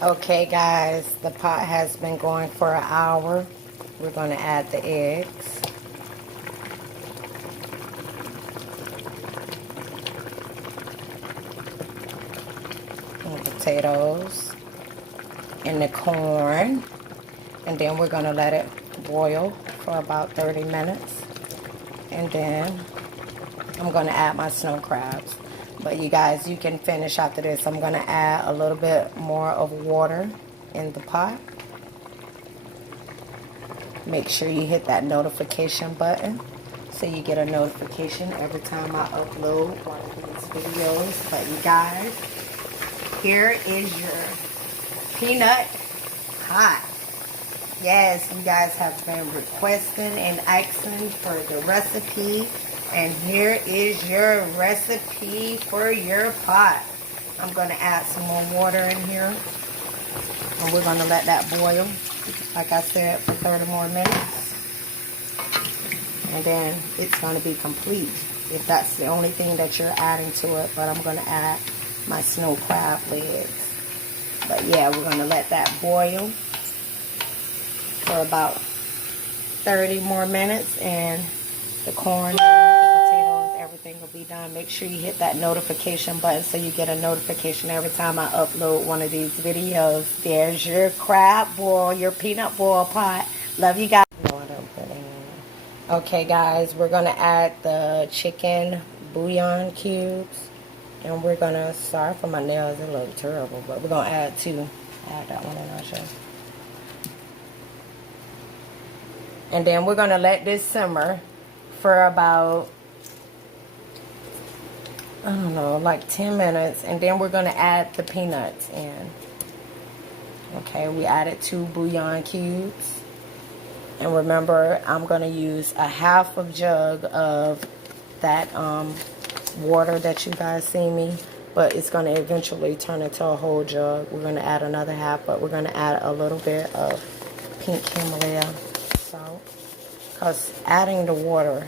Okay guys, the pot has been going for an hour. We're going to add the eggs. And the potatoes. And the corn. And then we're going to let it boil for about 30 minutes. And then I'm going to add my snow crabs. But you guys, you can finish after this. I'm going to add a little bit more of water in the pot. Make sure you hit that notification button so you get a notification every time I upload one of these videos. But you guys, here is your peanut pie. Yes, you guys have been requesting and asking for the recipe. And here is your recipe for your pot. I'm going to add some more water in here. And we're going to let that boil, like I said, for 30 more minutes. And then it's going to be complete if that's the only thing that you're adding to it. But I'm going to add my snow crab legs. But yeah, we're going to let that boil for about 30 more minutes. And the corn, the potatoes, everything will be done. Make sure you hit that notification button so you get a notification every time I upload one of these videos. There's your crab boil, your peanut boil pot. Love you guys. Okay guys, we're going to add the chicken bouillon cubes. And we're going to, sorry for my nails, they look terrible, but we're going to add two. Add that one and I'll show you. And then we're going to let this simmer for about, I don't know, like 10 minutes. And then we're going to add the peanuts in. Okay, we added 2 bouillon cubes. And remember, I'm going to use a half a jug of that water that you guys see me. But it's going to eventually turn into a whole jug. We're going to add another half, but we're going to add a little bit of pink Himalaya salt. Because adding the water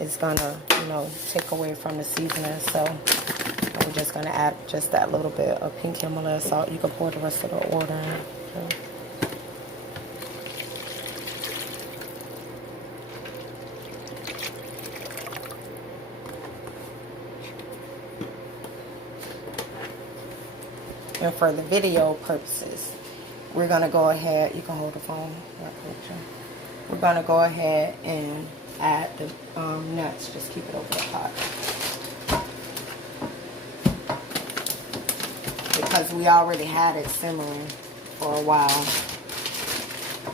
is going to, you know, take away from the seasoning. So I'm just going to add just that little bit of pink Himalaya salt. You can pour the rest of the water in. Okay. And for the video purposes, we're going to go ahead, you can hold the phone, we're going to go ahead and add the nuts. Just keep it over the pot. Because we already had it simmering for a while,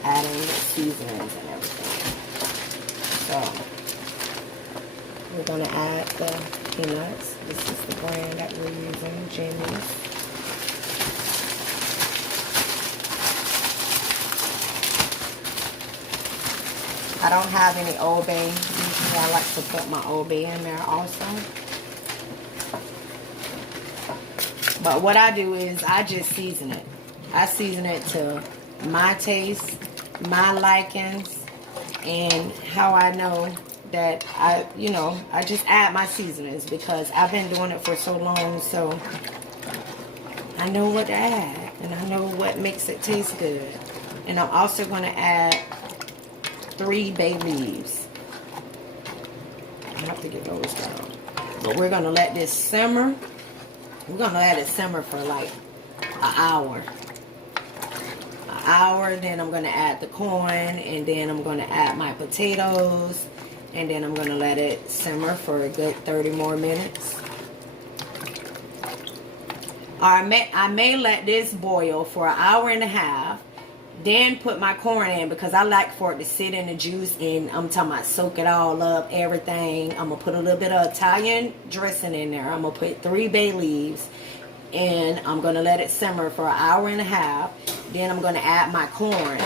adding the seasonings and everything. So, we're going to add the peanuts. This is the brand that we're using, Jimmy's. I don't have any Old Bay. Usually I like to put my Old Bay in there also. But what I do is I just season it. I season it to my taste, my likings, and how I know that I just add my seasonings because I've been doing it for so long, so I know what to add and I know what makes it taste good. And I'm also going to add 3 bay leaves. I have to get those down. But we're going to let this simmer. We're going to let it simmer for like an hour. An hour, then I'm going to add the corn, and then I'm going to add my potatoes, and then I'm going to let it simmer for a good 30 more minutes. I may let this boil for an hour and a half. Then put my corn in because I like for it to sit in the juice and I'm talking about soak it all up, everything. I'm going to put a little bit of Italian dressing in there. I'm going to put 3 bay leaves and I'm going to let it simmer for an hour and a half. Then I'm going to add my corn.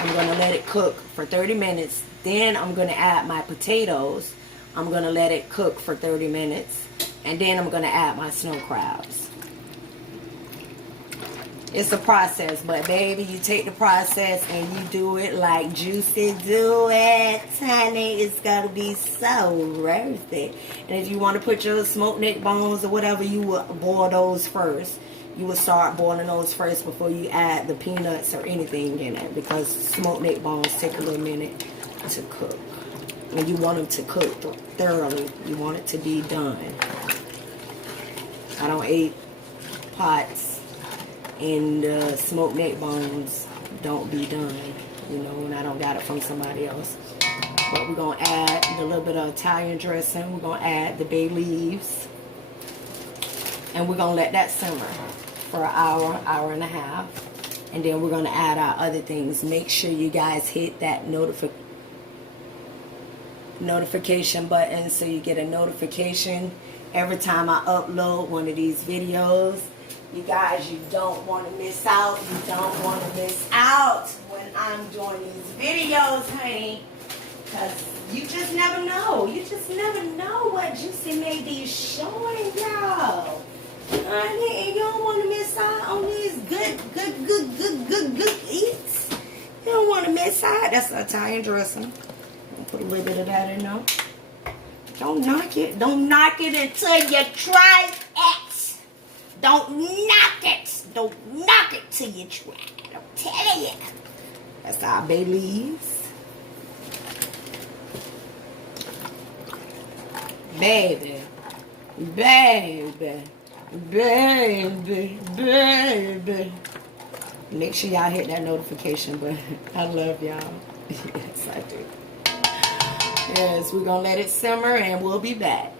I'm going to let it cook for 30 minutes. Then I'm going to add my potatoes. I'm going to let it cook for 30 minutes. And then I'm going to add my snow crabs. It's a process, but baby, you take the process and you do it like Juicy do it, honey. It's gotta be so worth it. And if you want to put your smoked neck bones or whatever, you will boil those first. you would start boiling those first before you add the peanuts or anything in it, because smoked neck bones take a little minute to cook. And you want them to cook thoroughly. You want it to be done. I don't eat pots and smoked neck bones don't be done, you know, and I don't got it from somebody else. But we're going to add a little bit of Italian dressing. We're going to add the bay leaves. And we're going to let that simmer for an hour, hour and a half. And then we're going to add our other things. Make sure you guys hit that notification button so you get a notification every time I upload one of these videos. You guys, you don't want to miss out. You don't want to miss out when I'm doing these videos, honey. Because you just never know. You just never know what Juicy may be showing y'all. Honey, and you don't want to miss out on these good eats. You don't want to miss out. That's Italian dressing. Put a little bit of that in there. Don't knock it. Don't knock it until you try it. Don't knock it. Don't knock it till you try it. I'm telling you. That's our bay leaves. Baby. Baby. Baby. Baby. Make sure y'all hit that notification button. I love y'all. Yes, I do. Yes, we're going to let it simmer and we'll be back.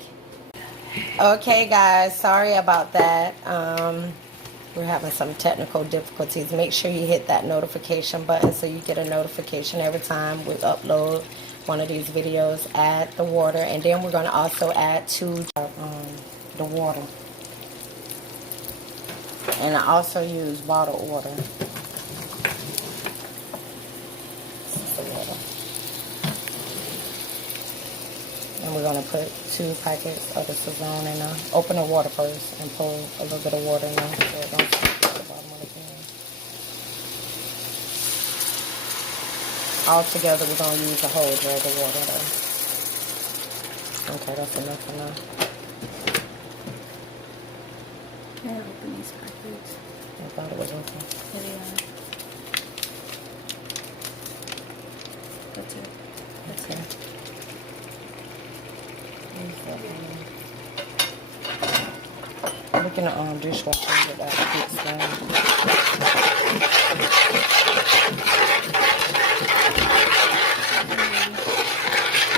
Okay, guys. Sorry about that. We're having some technical difficulties. Make sure you hit that notification button so you get a notification every time we upload one of these videos. Add the water. And then we're going to also add to the water. And I also use bottled water. And we're going to put 2 packets of the Sazón in there. Open the water first and pour a little bit of water in there so it don't stick to the bottom of the pan. All together, we're going to use a whole jug of water there. Okay, that's enough for now. Can I open these packets? I thought it was open. Here they are. That's it. That's it. Look in the dishwasher with that big spoon.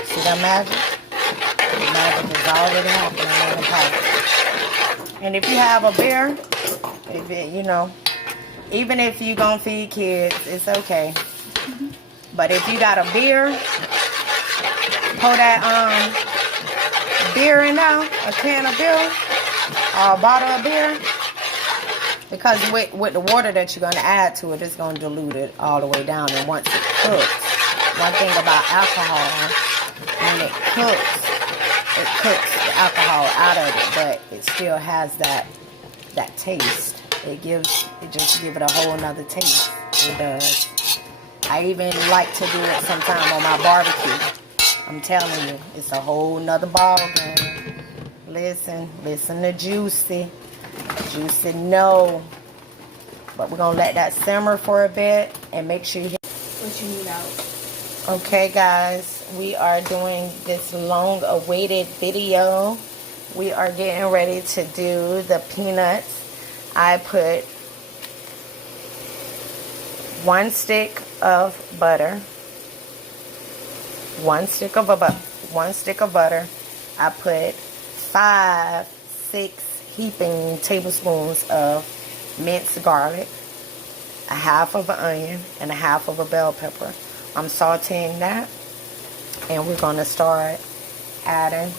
See that magic? The magic is already happening in the pot. And if you have a beer, if it, you know, even if you gonna feed kids, it's okay. But if you got a beer, pour that beer in there, a can of beer, or a bottle of beer, because with the water that you're going to add to it, it's going to dilute it all the way down. And once it cooks, one thing about alcohol, when it cooks the alcohol out of it, but it still has that taste. It just gives it a whole nother taste. It does. I even like to do it sometime on my barbecue. I'm telling you, it's a whole nother ball game. Listen to Juicy. Juicy, no. But we're going to let that simmer for a bit and make sure you hit What you need out. Okay, guys, we are doing this long-awaited video. We are getting ready to do the peanuts. I put 1 stick of butter. 1 stick of butter. I put 5-6 heaping tablespoons of minced garlic, a half of an onion, and a half of a bell pepper. I'm sauteing that, and we're going to start adding.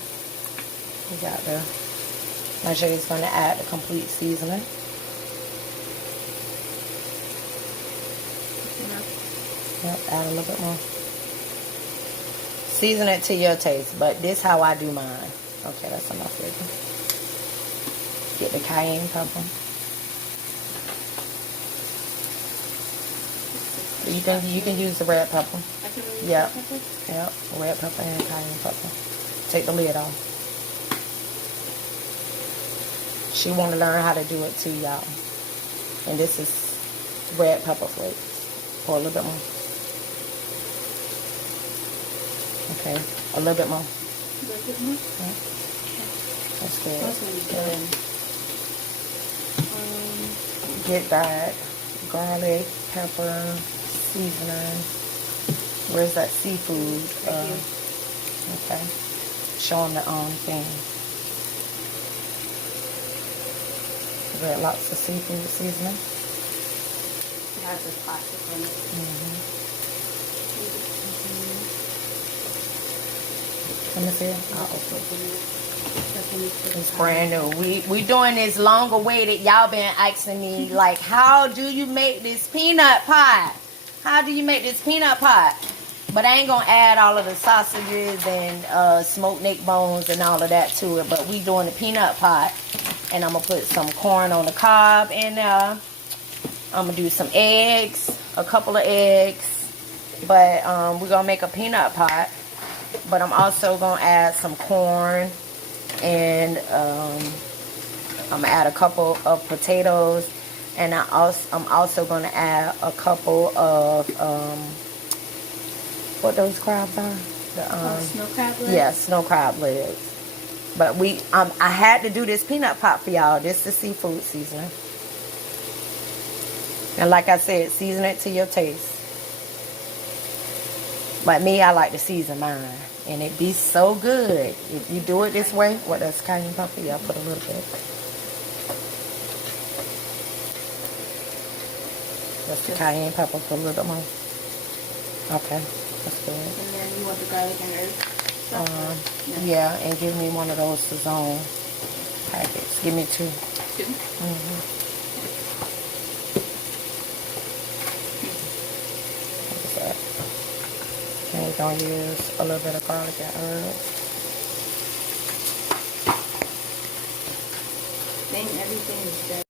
We got the Marjorie's going to add the complete seasoning. Yep, add a little bit more. Season it to your taste, but this is how I do mine. Okay, that's enough flavor. Get the cayenne pepper. You can use the red pepper. Yep. Yep. Red pepper and cayenne pepper. Take the lid off. She want to learn how to do it too, y'all. And this is red pepper flakes. Pour a little bit more. Okay, a little bit more. A little bit more? Yeah. That's good. That's gonna be good. Get that garlic, pepper, seasoning. Where's that seafood? Right here. Okay. Show them the thing. Red Lobster seafood seasoning. It has this plastic in it. Let me see it. I'll open it. It's It's brand new. We doing this long awaited. Y'all been asking me like, how do you make this peanut pie? How do you make this peanut pie? But I ain't gonna add all of the sausages and smoked neck bones and all of that to it. But we doing the peanut pie, and I'm gonna put some corn on the cob in there. I'm gonna do some eggs, a couple of eggs. But we're gonna make a peanut pie. But I'm also gonna add some corn, and I'm gonna add a couple of potatoes, and I'm also gonna add a couple of what those crabs are? snow crab legs? Yeah, snow crab legs. But I had to do this peanut pot for y'all. This is seafood seasoning, and like I said, season it to your taste. But me, I like to season mine, and it be so good if you do it this way. What, that's cayenne pepper? Yeah, I put a little bit. That's the cayenne pepper. Put a little bit more. Okay, that's good. And then you want the garlic and herbs? Yeah, and give me one of those Sazone packets. Give me 2. 2? What is that? And we're going to use a little bit of garlic and herbs. Then everything is done.